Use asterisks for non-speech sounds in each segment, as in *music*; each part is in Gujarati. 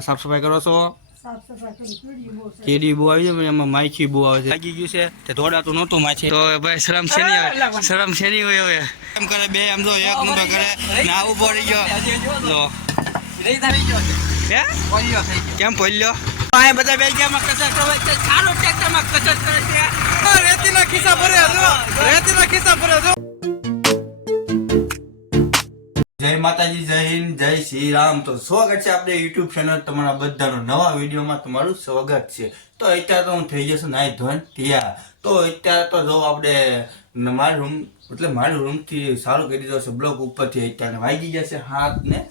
સાફ સફાઈ કરો છો? કીડી બહુ છે. કેડી બહુ આવી છે એમાં માખી બહુ આવે છે. લાગી ગયું છે તે દોડાતું નહોતું માછી તો ભાઈ શરમ છે નહીં શરમ છે નહીં હોય હવે? એમ કરે બે એમ તો એક નંબર કરે ને આવું પડી ગયો. લો. હે? કેમ પડ્યો અહીંયા બધા બે ગયા કસરત કરે છે ચાલો ટ્રેક્ટરમાં કસરત કરે છે. રેતીના ખિસ્સા ભરે જો. રેતીના ખિસ્સા ભરે માતાજી, જય હિન્દ, જય શ્રી રામ. તો સ્વાગત છે આપણે યુટ્યુબ ચેનલ તમારા બધાનો નવા વિડીયોમાં તમારું સ્વાગત છે. તો અત્યારે તો હું થઈ જશું નાઈ ધોન તૈયાર તો અત્યારે તો જો આપણે મારા રૂમ એટલે મારા રૂમથી સારું કરી દીધો છે બ્લોક ઉપરથી અત્યારે વાગી જશે હાથ ને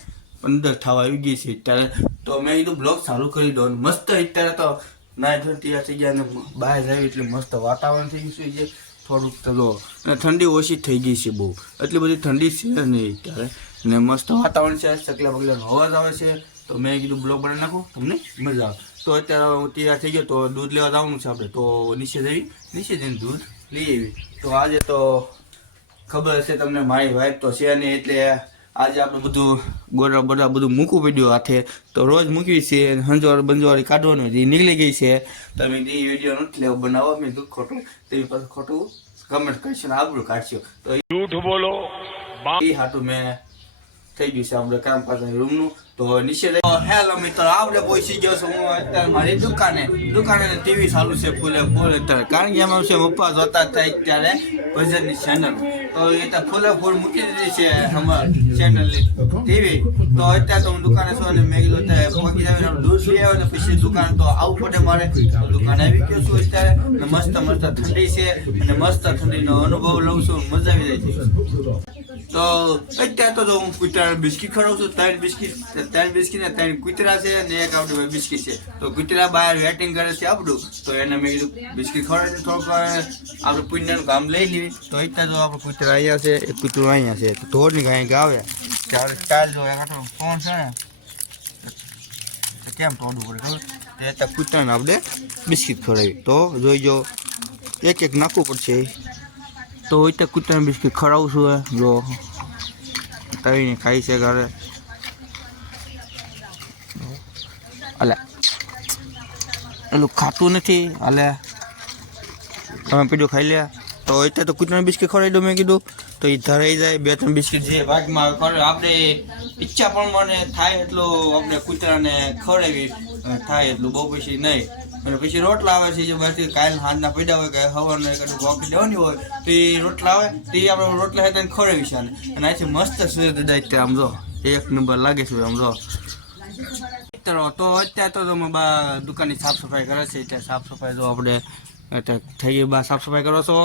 પંદર થવા આવી ગઈ છે અત્યારે. તો મેં કીધું બ્લોગ સારું કરી દો. મસ્ત અત્યારે તો નાઈ ધોન તૈયાર થઈ ગયા અને બહાર જાય એટલે મસ્ત વાતાવરણ થઈ ગયું છે. થોડુંક ચલો અને ઠંડી ઓછી થઈ ગઈ છે બહુ. એટલી બધી ઠંડી છે નહીં અત્યારે. અને મસ્ત વાતાવરણ છે ચકલા બગલાનો અવાજ આવે છે. તો મેં કીધું બ્લોક બનાવી નાખો તમને મજા આવે. તો અત્યારે હું તૈયાર થઈ ગયો તો દૂધ લેવા જવાનું છે આપણે. તો નીચે જઈ નીચે જઈને દૂધ લઈ આવી. તો આજે તો ખબર હશે તમને મારી વાઈફ તો છે નહીં એટલે આજે આપણે બધું ગોરા બધા બધું મૂકું પડ્યું હાથે. તો રોજ મૂકવી છે હંજવાર બંજવાળી કાઢવાનું જે નીકળી ગઈ છે. તમે એ વીડિયો નથી લેવો બનાવો મેં દૂધ ખોટું. તેની પાસે ખોટું કમેન્ટ કરશો ને આબરું કાઢશો. તો જૂઠ બોલો એ હાટું મેં થઈ ગયું છે આપણે કામ પાસે રૂમનું તો નીચે હેલો મિત્રો, આપણે પહોંચી ગયો છું હું અત્યારે મારી દુકાને. દુકાને ટીવી ચાલુ છે ફૂલે ફૂલ અત્યારે. કારણ કે એમાં છે, પપ્પા જોતા હતા અત્યારે ભજનની ચેનલ તો એ તો ફૂલે ફૂલ મૂકી દીધી છે અમારી ચેનલની ટીવી તો અત્યારે તો હું દુકાને છું અને મેં કીધું અત્યારે પહોંચી આવીને દૂધ લઈ આવ્યો ને પછી દુકાન તો આવું પડે મારે. દુકાન આવી ગયો છું અત્યારે મસ્ત મસ્ત ઠંડી છે અને મસ્ત ઠંડીનો અનુભવ લઉં છું, મજા આવી જાય છે. તો અત્યારે તો જો હું કૂતરા બિસ્કિટ ખવડાવું છું ત્રણ બિસ્કિટ ત્રણ બિસ્કિટ ને ત્રણ કૂતરા છે અને એક આપણે બિસ્કિટ છે તો કૂતરા બહાર વેટિંગ કરે છે આપણું તો એને મેં કીધું બિસ્કિટ ખવડાવી દે થોડુંક આપણે પુણ્યનું કામ લઈ લેવી તો અત્યારે તો આપણે કૂતરા અહીંયા છે એક કૂતરું અહીંયા છે તો ધોરની કાંઈક આવે ચાલ ચાલ જો એક આટલો ફોન છે ને તો કેમ તોડવું પડે ખબર એ અત્યારે કૂતરાને આપણે બિસ્કિટ ખવડાવી તો જોઈજો એક એક નાખવું પડશે તો હોય તો કૂતરાને બિસ્કિટ ખવડાવું છું હે. જો તવીને ખાઈ છે ઘરે? અલે. એલું ખાતું નથી, અલે. તમે પીડું ખાઈ લે તો એટલે તો કૂતરાને બિસ્કિટ ખવડાવી દઉં મેં કીધું. તો એ ધરાઈ જાય, બે ત્રણ બિસ્કિટ જે ભાગમાં આપણે ઈચ્છા પ્રમાણે થાય એટલું આપણે કૂતરાને ખવડાવી થાય એટલું. બહુ પછી નહીં. અને પછી રોટલા આવે છે જે બહારથી કાલ હાથના પડ્યા હોય કે હવાના કદું કોફી દેવાની હોય તો એ રોટલા આવે તો એ આપણે રોટલા સાથે ખવડાવી છે. અને આથી મસ્ત સુરત દાયિત્વ આમ જો એક નંબર લાગે છે આમ જો. તો અત્યારે તો તમે બા દુકાનની સાફ સફાઈ કરે છે એટલે સાફ સફાઈ તો આપણે થઈ ગઈ બા સાફ સફાઈ કરો છો?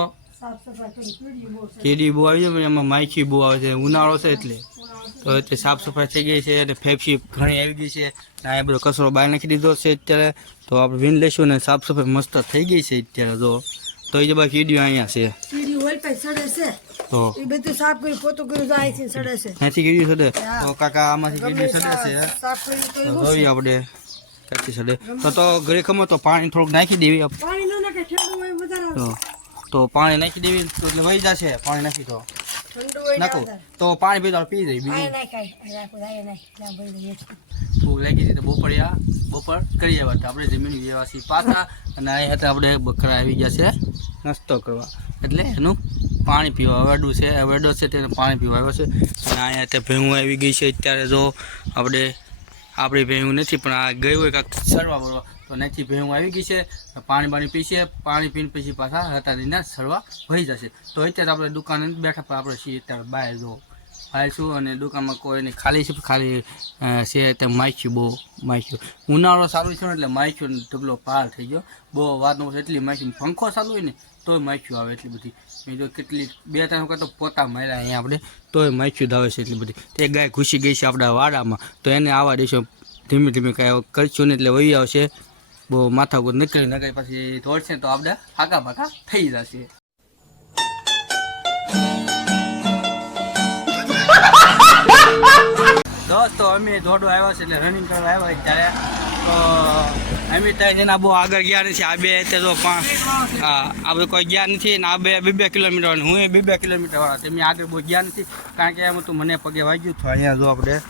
કીડી બહુ આવી છે એમાં માયખી બહુ આવે છે ઉનાળો છે એટલે. તો તે સાફ સફાઈ થઈ ગઈ છે અને ફેફસી ઘણી આવી ગઈ છે. આ બધો કચરો બહાર નાખી દીધો છે અત્યારે. તો આપણે વીન લઈશું ને સાફ સફાઈ મસ્ત થઈ ગઈ છે અત્યારે તો તો એ જ બા કીડીઓ અહીંયા છે. તો એ બધું સાફ કરી પોતું કર્યું જાય છે સડે છે. સડે? તો કાકા આમાંથી કીડી સડે છે. સાફ તો જોઈએ આપણે સડે. તો તો ઘરે ખમો તો પાણી થોડુંક નાખી દેવી. પાણી ન નાખે તો પાણી નાખી દેવી તો એટલે વહી જશે પાણી નાખી તો. નાખો. તો પાણી પીધા પી જાય આ બીજું ભૂખ લાગી હતી તો બપોરિયા બપોર કરી આવ્યા હતા આપણે જમીન વ્યવહાસી પાછા અને અહીં હતા આપણે બકરા આવી ગયા છે નાસ્તો કરવા. એટલે એનું પાણી પીવા અવેડું છે અવેડો છે તેને પાણી પીવા આવ્યો છે. અને અહીંયા ભેંગું આવી ગઈ છે. અત્યારે જો આપણે આપણી ભેહું નથી, પણ આ ગયું હોય કાંક સરવા બરવા. તો નથી ભેહું આવી ગઈ છે પાણી બાણી પીશે, પાણી પીને પછી પાછા હતા દીના સરવા ભરી જશે. તો અત્યારે આપણે દુકાને બેઠા પણ આપણે છીએ, અત્યારે બહાર જો છું અને દુકાનમાં કોઈ નહીં. ખાલી છે ખાલી છે તે માખ્યું બહુ માખ્યું ઉનાળો સારું છે ને એટલે માખ્યું ઢબલો પાર થઈ ગયો. બહુ વાતનો એટલી માખ્યું પંખો ચાલુ હોય ને, તોય માખ્યું આવે એટલી બધી. મેં જો કેટલી, બે ત્રણ વખત તો પોતા માર્યા અહીંયા આપણે, તોય માખ્યું ધાવે છે એટલી બધી. તે ગાય ઘૂસી ગઈ છે આપણા વાડામાં, તો એને આવવા દઈશું ધીમે ધીમે કાંઈ કરશું ને એટલે વહી આવશે. બહુ માથાકૂટ નીકળી નકરી પછી દોડશે તો આપણે હાકા બાકા થઈ જશે. દોસ્તો અમે દોડો આવ્યા છે એટલે રનિંગ કરવા આવ્યા ત્યારે. તો અમે ત્યાં જેના બહુ આગળ ગયા નથી. આ બે તે તો હા આપણે કોઈ ગયા નથી ને આ બે બે બે કિલોમીટર હું એ બે બે કિલોમીટર વાળા. તમે આગળ બહુ ગયા નથી કારણ કે એમ હતું, મને પગે વાગ્યું હતું. અહીંયા જો આપણે,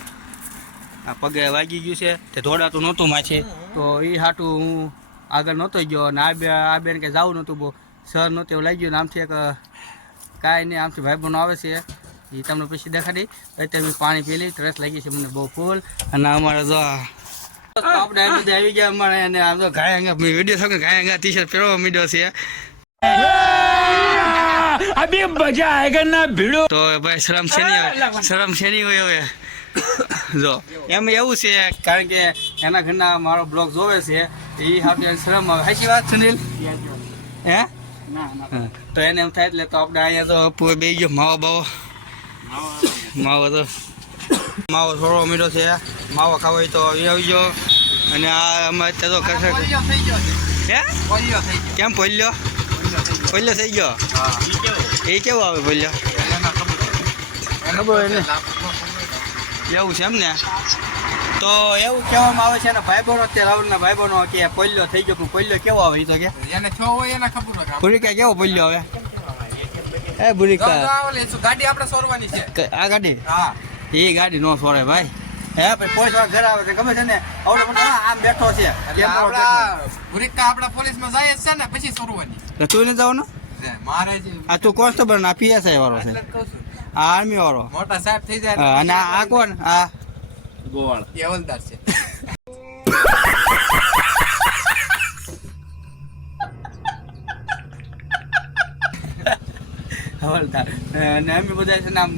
આ પગે વાગી ગયું છે. તે દોડાતું નહોતું માછે તો એ હાટું હું આગળ નહોતો ગયો અને આ બે, આ બેન કે જવું નહોતું બહુ. સર નહોતું એવું લાગ્યું ને આમથી એક, કાંઈ નહીં, આમથી ભાઈ બહેનો આવે છે. એ તમને પછી દેખાડી અત્યારે પાણી પી લઈ ત્રસ લાગી છે મને બહુ ફૂલ. અને અમારે જો આપણે બધા આવી ગયા અમારે અને આમ તો ગાય વીડિયો સાથે ગાય અંગા ટી શર્ટ પહેરવા મીડ્યો છે. અભી મજા આયગા ના ભીડો? તો ભાઈ શરમ છે નહીં શરમ છે નહીં હોય હવે. જો એમ એવું છે કારણ કે એના ઘરના મારો બ્લોગ જોવે છે એ આપણે શરમ આવે. સાચી વાત સુનિલ? હે? તો એને એમ થાય એટલે તો આપણે અહીંયા તો પૂરો બે ગયો માવો બાવો. માવો તો માવો થોડો મીઠો છે. માવો ખાવો હોય તો એ આવી ગયો અને આ અમારે ત્યાં તો કરશે હે? કેમ પોલ્યો? પોલ્યો થઈ ગયો. એ કેવો આવે પોલ્યો? ખબર એને એવું છે એમ ને? તો એવું કહેવામાં આવે છે ને ભાઈ બહેનો તે રાહુલના ભાઈ બહેનો કે પોલ્યો થઈ ગયો પણ પોલ્યો કેવો આવે એ તો કે? એને થયો હોય એને ખબર ભૂરિકા કેવો પોલ્યો આવે? એ ભૂરિકા ગાડી આપણે સોરવાની છે. આ ગાડી? હા. એ ગાડી નો સોરે ભાઈ. હે ભાઈ પોલીસવાળા ઘરે આવે છે. ગમે છે ને આવડે મને આમ બેઠો છે? આપડા ભૂરિકા આપડા પોલીસમાં જાય છે ને પછી સોરવાની. તો તું ને જવાનું? છે. મારે આ તું કોન્સ્ટેબલ ના પીએસઆઈ વાળો છે. આ આર્મી વાળો. મોટા સાહેબ થઈ જાય અને આ આ કોણ? આ એ કેવલદાર છે. *laughs* ધવલતા અને અમે બધા છે નામ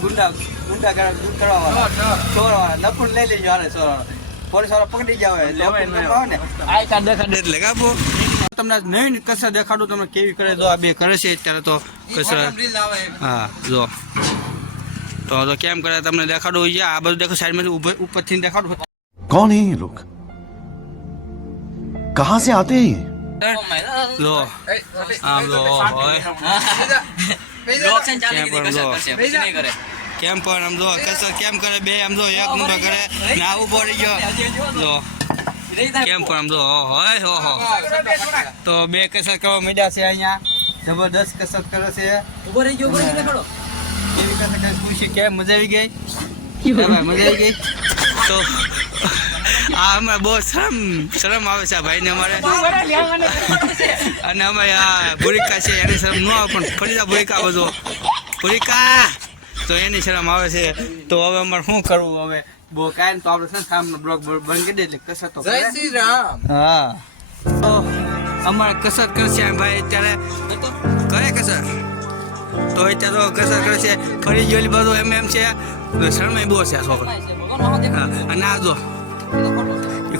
ગુંડા ગુંડા ગુંડાવાળા ચોરવાળા લપણ લઈ લેજો જવાના ચોરવાળા પોલીસવાળા પકડી ગયા હોય લપણ ને આ દેખાડે એટલે કાપો. તમને નવીન કસર દેખાડું તમને કેવી કરે જો આ બે કરે છે અત્યારે તો કસર હા જો. તો તો કેમ કરે તમને દેખાડું છે? આ બધું દેખો સાઈડમાંથી ઉપરથી દેખાડું. કોણ હે લોક કહા સે આતે હે આમ હોય કેમ પણ સમજો કેમ આમ જો કસર કેમ કરે બે આમ જો એક નંબર કરે ને પડી ગયો કેમ પણ આમ જો હોય હો હો તો બે કસરત કરવા માંડ્યા છે અહીંયા જબરદસ્ત કસરત કરે છે કેવી કસર પૂછી કેમ મજા આવી ગઈ મજા આવી ગઈ તો આ અમે બહુ શરમ શરમ આવે છે આ ભાઈને અમારે. અને અમે આ ભૂરિકા છે એની શરમ ન આવે પણ ફરીદા ભૂરિકા બધો. ભૂરિકા! તો એની શરમ આવે છે. તો હવે અમારે શું કરવું હવે? બહુ કાંઈ તો આપણે સામનો બ્લોક બંધ કરી દે એટલે કસરત તો જય શ્રી રામ. હા. તો અમારે કસરત કરશે ભાઈ અત્યારે કરે કસરત. તો અત્યારે તો કસરત કરશે ફરી જોયેલી બધું એમ એમ છે. શરમાઈ બહુ છે છોકરા. અને આ જો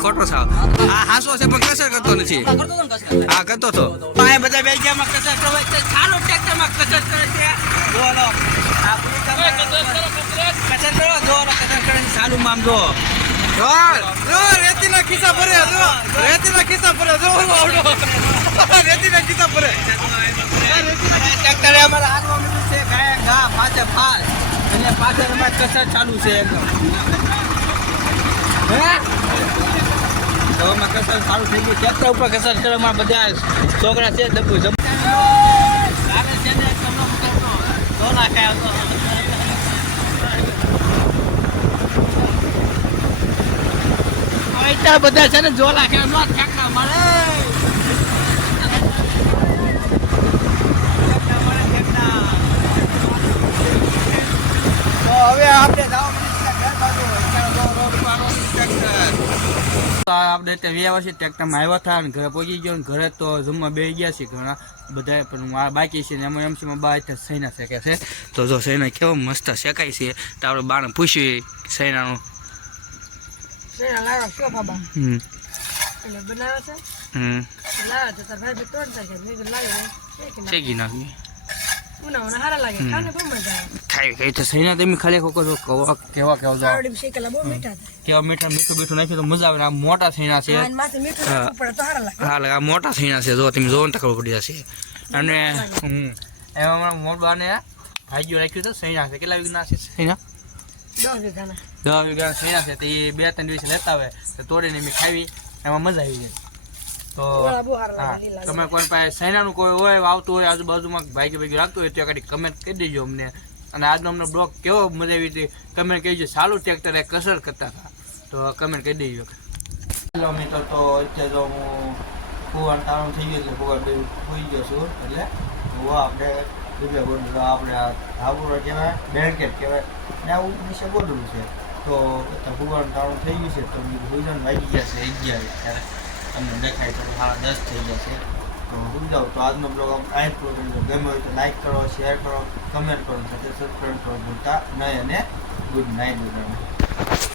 ખોટો સાવ આ હાસો છે પણ કસર કરતો નથી. હા કરતો તો આ બધા બે ગયા કસર કરે છે ચાલો ટ્રેક્ટરમાં કસર કરે છે. બોલો આ કસર કરો જો કસર કરે. છે ચાલુ મામ જો રેતીના ખિસ્સા ભરે જો રેતીના ખિસ્સા ભરે જો આવડો. *laughs* ખિસ્સા ભરે. ટ્રેક્ટરે અમારે હાથમાં મીઠું છે ગાય ઘા પાછે ફાલ. અને પાછળ અમારે કસર ચાલુ છે એકદમ. હે? અમે કસર સારું થઈ ગયું. ટ્રેક્ટર ઉપર કસર કરે અમારા બધા છોકરા છે, ડબ્બુ જમ બધા છે ને, જોલા કે નો ઠેકડા મારે તો હવે આપણે જવા આપણે તે વ્યા વર્ષે ટ્રેક્ટરમાં આવ્યા હતા અને ઘરે પહોંચી ગયો અને ઘરે તો જમવા બે ગયા છે ઘણા બધા પણ આ બાકી છે ને એમાં એમસીમાં બા અત્યારે સૈના શેકે છે? તો જો સૈના કેવો મસ્ત શેકાય છે તો આપણે બાને પૂછ્યું સૈનાનું બી શેકી નાખ. શેકી નાખી ઉના ઉના હારા લાગે ખાને બહુ મજા આવે. ખાઈ ખાઈ તો સૈના તમે ખાલી ખોકો છો? કેવા કેવા કેવા જો શેકેલા બહુ મીઠા કેવા મીઠા મીઠું મીઠું નાખ્યું તો મજા આવે આ મોટા સૈના છે? તો લાગે. આ મોટા થઈને છે જો તમે જોવો ને તો ખબર પડી જશે. અને એમાં મારા મોટબાને ભાઈઓ રાખ્યું છે સૈના છે? કેટલા વિઘના છે સૈના દસ વીઘાના. દસ વીઘા સૈના છે? તો બે ત્રણ દિવસે લેતા આવે તો તોડીને મેં ખાવી. એમાં મજા આવી જાય. તો તમે કોઈ પાસે સૈનાનું કોઈ હોય આવતું હોય આજુબાજુમાં ભાઈ ભાઈ રાખતું હોય તો કદી કમેન્ટ કરી દેજો અમને. અને આજનો અમને બ્લોગ કેવો મજા આવી હતી કમેન્ટ કહેજો સારું ટ્રેક્ટરે કસર કરતા હતા. તો કમેન્ટ કરી દેજો. હેલો મિત્રો તો અત્યારે તો હું ફુવાન તારું થઈ ગયું એટલે બે હોઈ ગયો છું એટલે હું આપણે બીજા ગોડલું આપણે આ ધાબુરો કહેવાય બેન્કેટ કહેવાય ને આવું નીચે ગોડલું છે. તો ફુવાન તારું થઈ ગયું છે તો ભોજન વાગી ગયા છે અગિયાર તમને દેખાય તો સાડા દસ થઈ જશે. તો જાઉં તો આજનો બ્લોગ આમ પૂરો કરી જો ગમે હોય તો લાઈક કરો શેર કરો કમેન્ટ કરો, સાથે સબસ્ક્રાઈબ કરો ભૂલતા નહીં અને ગુડ નાઇટ બધાને.